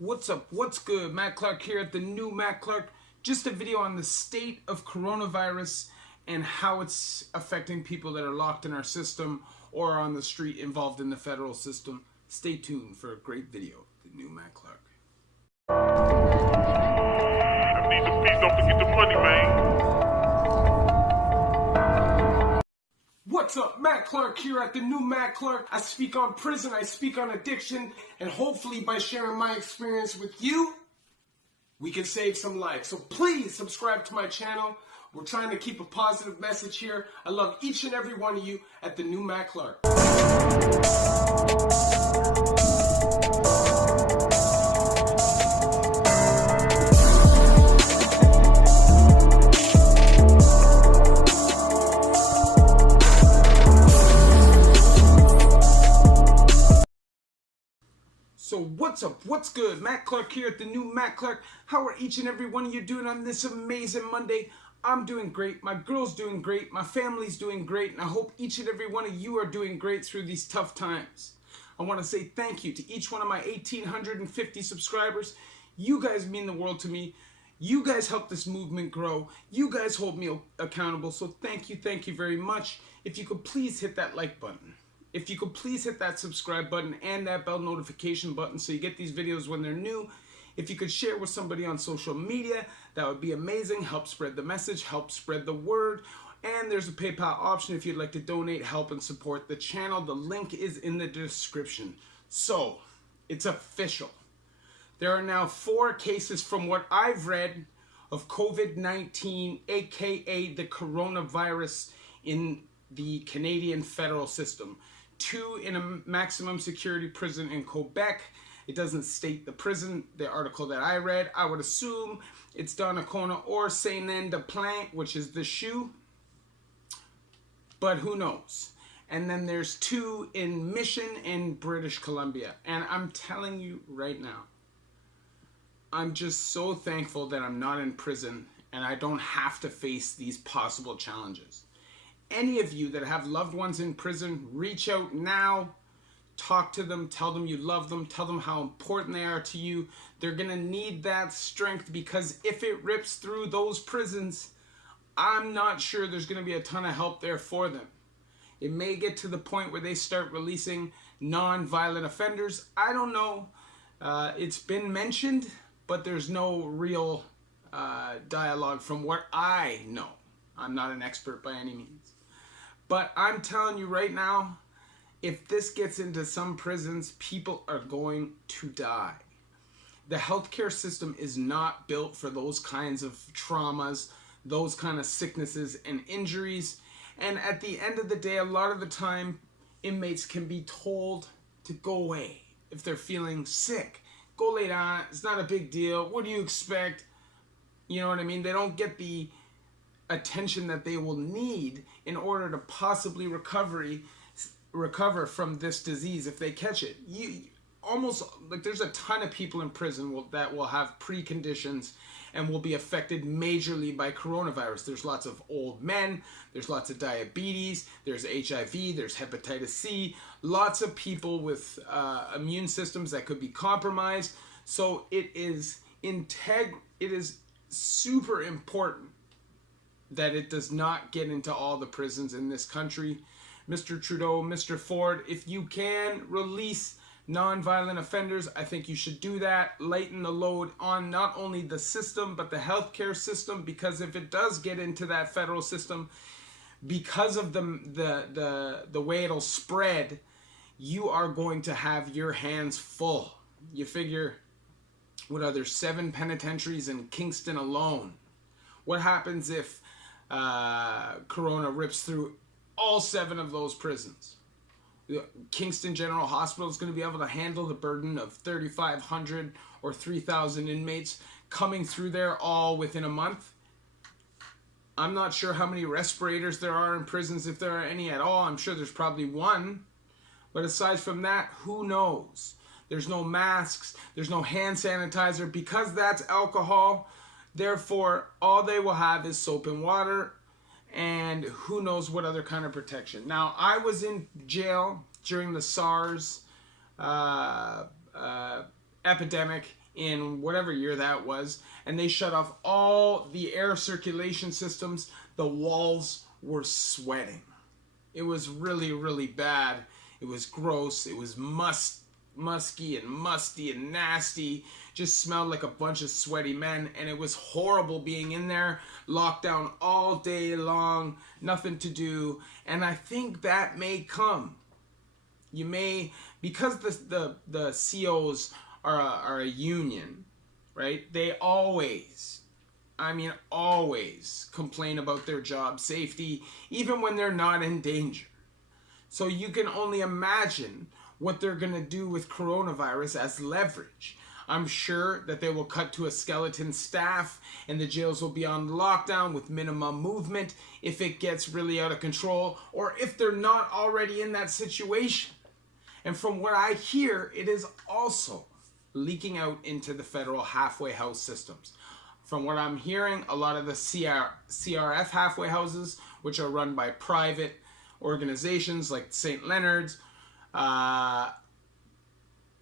What's up? What's good? Matt Clark here at the new Matt Clark. Just a video on the state of coronavirus and how it's affecting people that are locked in our system or on the street involved in the federal system. Stay tuned for a great video. The new Matt Clark. I need the peace, don't forget the money, man. What's up? Matt Clark here at the new Matt Clark. I speak on prison, I speak on addiction, and hopefully by sharing my experience with you, we can save some lives. So please subscribe to my channel. We're trying to keep a positive message here. I love each and every one of you at the new Matt Clark. So what's up? What's good? Matt Clark here at the new Matt Clark. How are each and every one of you doing on this amazing Monday? I'm doing great. My girl's doing great. My family's doing great. And I hope each and every one of you are doing great through these tough times. I want to say thank you to each one of my 1,850 subscribers. You guys mean the world to me. You guys help this movement grow. You guys hold me accountable. So thank you very much. If you could please hit that like button. If you could please hit that subscribe button and that bell notification button so you get these videos when they're new. If you could share with somebody on social media, that would be amazing. Help spread the message, help spread the word. And there's a PayPal option if you'd like to donate, help, and support the channel. The link is in the description. So, it's official. There are now 4 cases from what I've read of COVID-19, aka the coronavirus, in the Canadian federal system. 2 in a maximum security prison in Quebec. It doesn't state the prison, the article that I read. I would assume it's Donnacona or Saint-Anne-de-Plain, which is the shoe. But who knows? And then there's 2 in Mission in British Columbia. And I'm telling you right now, I'm just so thankful that I'm not in prison and I don't have to face these possible challenges. Any of you that have loved ones in prison, reach out now, talk to them, tell them you love them, tell them how important they are to you. They're going to need that strength because if it rips through those prisons, I'm not sure there's going to be a ton of help there for them. It may get to the point where they start releasing non-violent offenders. I don't know. It's been mentioned, but there's no real dialogue from what I know. I'm not an expert by any means. But I'm telling you right now, if this gets into some prisons, people are going to die. The healthcare system is not built for those kinds of traumas, those kind of sicknesses and injuries. And at the end of the day, a lot of the time, inmates can be told to go away if they're feeling sick. Go lay down, it's not a big deal. What do you expect? You know what I mean? They don't get the attention that they will need in order to possibly recover from this disease if they catch it. There's a ton of people in prison that will have preconditions and will be affected majorly by coronavirus. There's lots of old men, there's lots of diabetes, there's HIV, there's hepatitis C, lots of people with immune systems that could be compromised. So it is super important that it does not get into all the prisons in this country. Mr. Trudeau, Mr. Ford, if you can release non-violent offenders, I think you should do that. Lighten the load on not only the system, but the healthcare system, because if it does get into that federal system, because of the way it'll spread, you are going to have your hands full. You figure, what are there, 7 penitentiaries in Kingston alone? What happens if Corona rips through all 7 of those prisons? Kingston General Hospital is going to be able to handle the burden of 3,500 or 3,000 inmates coming through there all within a month. I'm not sure how many respirators there are in prisons, if there are any at all. I'm sure there's probably 1. But aside from that, who knows? There's no masks. There's no hand sanitizer because that's alcohol. Therefore, all they will have is soap and water, and who knows what other kind of protection. Now, I was in jail during the SARS epidemic in whatever year that was, and they shut off all the air circulation systems. The walls were sweating. It was really, really bad. It was gross. It was musky and musty and nasty. Just smelled like a bunch of sweaty men, and it was horrible being in there, locked down all day long, nothing to do. And I think that may come. You may, because the COs are a union, right? They always complain about their job safety, even when they're not in danger. So you can only imagine what they're going to do with coronavirus as leverage. I'm sure that they will cut to a skeleton staff and the jails will be on lockdown with minimum movement if it gets really out of control, or if they're not already in that situation. And from what I hear, it is also leaking out into the federal halfway house systems. From what I'm hearing, a lot of the CRF halfway houses, which are run by private organizations like St. Leonard's, a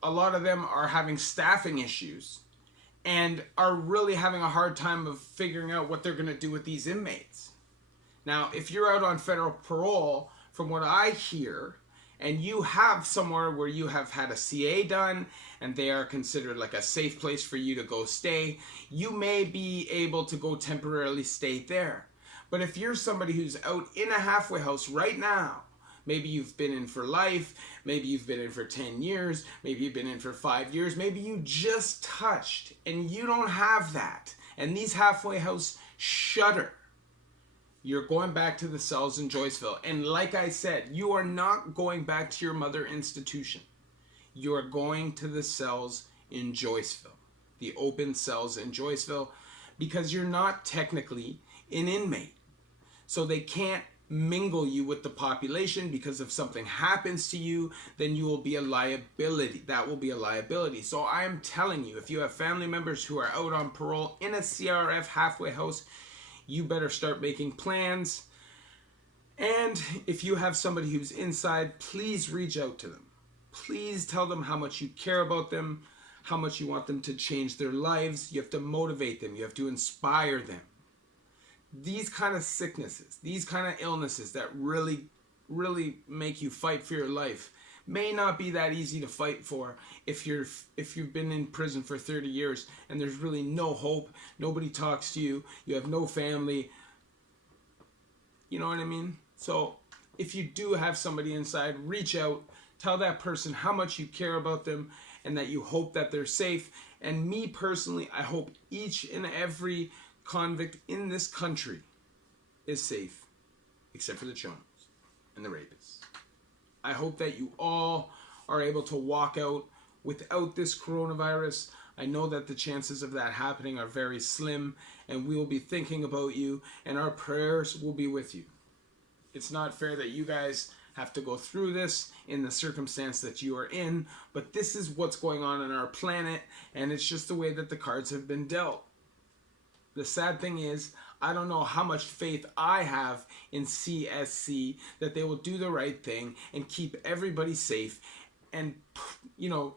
lot of them are having staffing issues and are really having a hard time of figuring out what they're going to do with these inmates. Now, if you're out on federal parole, from what I hear, and you have somewhere where you have had a CA done and they are considered like a safe place for you to go stay, you may be able to go temporarily stay there. But if you're somebody who's out in a halfway house right now, maybe you've been in for life, maybe you've been in for 10 years, maybe you've been in for 5 years, maybe you just touched and you don't have that, and these halfway house shutter, you're going back to the cells in Joyceville. And like I said, you are not going back to your mother institution. You are going to the cells in Joyceville, the open cells in Joyceville, because you're not technically an inmate. So they can't mingle you with the population, because if something happens to you, then you will be a liability. That will be a liability. So I am telling you, if you have family members who are out on parole in a CRF halfway house, you better start making plans. And if you have somebody who's inside, please reach out to them. Please tell them how much you care about them, how much you want them to change their lives. You have to motivate them. You have to inspire them. These kind of sicknesses, these kind of illnesses that really, really make you fight for your life may not be that easy to fight for if you've been in prison for 30 years and there's really no hope, nobody talks to you, you have no family. You know what I mean? So if you do have somebody inside, reach out, tell that person how much you care about them and that you hope that they're safe. And me personally, I hope each and every convict in this country is safe, except for the chumps and the rapists. I hope that you all are able to walk out without this coronavirus. I know that the chances of that happening are very slim, and we will be thinking about you, and our prayers will be with you. It's not fair that you guys have to go through this in the circumstance that you are in, but this is what's going on our planet, and it's just the way that the cards have been dealt. The sad thing is, I don't know how much faith I have in CSC that they will do the right thing and keep everybody safe and, you know,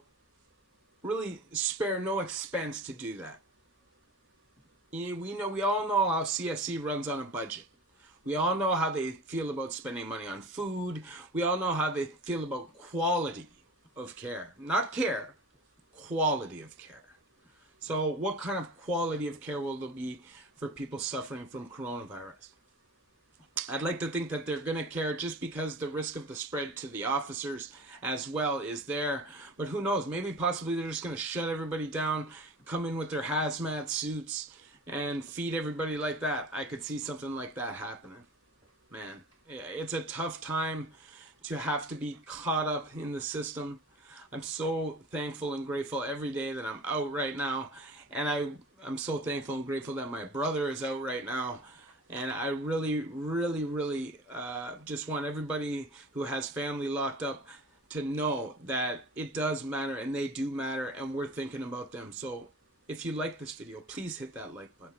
really spare no expense to do that. We all know how CSC runs on a budget. We all know how they feel about spending money on food. We all know how they feel about quality of care. Not care, quality of care. So what kind of quality of care will there be for people suffering from coronavirus? I'd like to think that they're going to care just because the risk of the spread to the officers as well is there. But who knows? Maybe possibly they're just going to shut everybody down, come in with their hazmat suits, and feed everybody like that. I could see something like that happening. Man, it's a tough time to have to be caught up in the system. I'm so thankful and grateful every day that I'm out right now. And I'm so thankful and grateful that my brother is out right now. And I really, really, really just want everybody who has family locked up to know that it does matter and they do matter and we're thinking about them. So if you like this video, please hit that like button.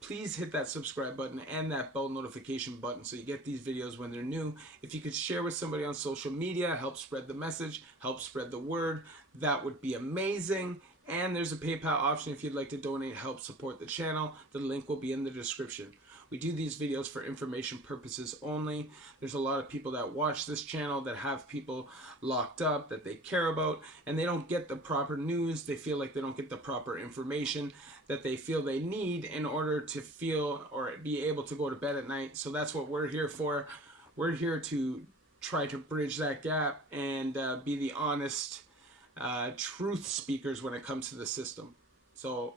Please hit that subscribe button and that bell notification button so you get these videos when they're new. If you could share with somebody on social media, help spread the message, help spread the word, that would be amazing. And there's a PayPal option if you'd like to donate, help support the channel. The link will be in the description. We do these videos for information purposes only. There's a lot of people that watch this channel that have people locked up that they care about, and they don't get the proper news. They feel like they don't get the proper information that they feel they need in order to feel or be able to go to bed at night. So that's what we're here for. We're here to try to bridge that gap and be the honest truth speakers when it comes to the system. So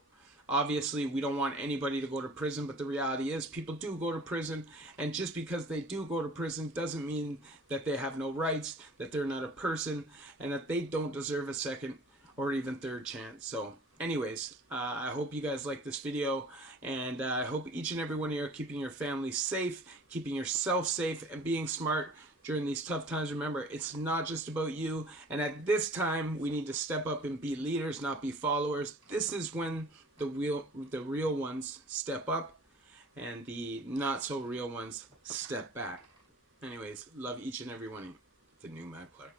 obviously, we don't want anybody to go to prison, but the reality is people do go to prison, and just because they do go to prison doesn't mean that they have no rights, that they're not a person, and that they don't deserve a second or even third chance. So anyways, I hope you guys like this video, and I hope each and every one of you are keeping your family safe, keeping yourself safe, and being smart during these tough times. Remember, it's not just about you, and at this time, we need to step up and be leaders, not be followers. This is when the real ones step up, and the not so real ones step back. Anyways, love each and every one of you. The new Mad Player.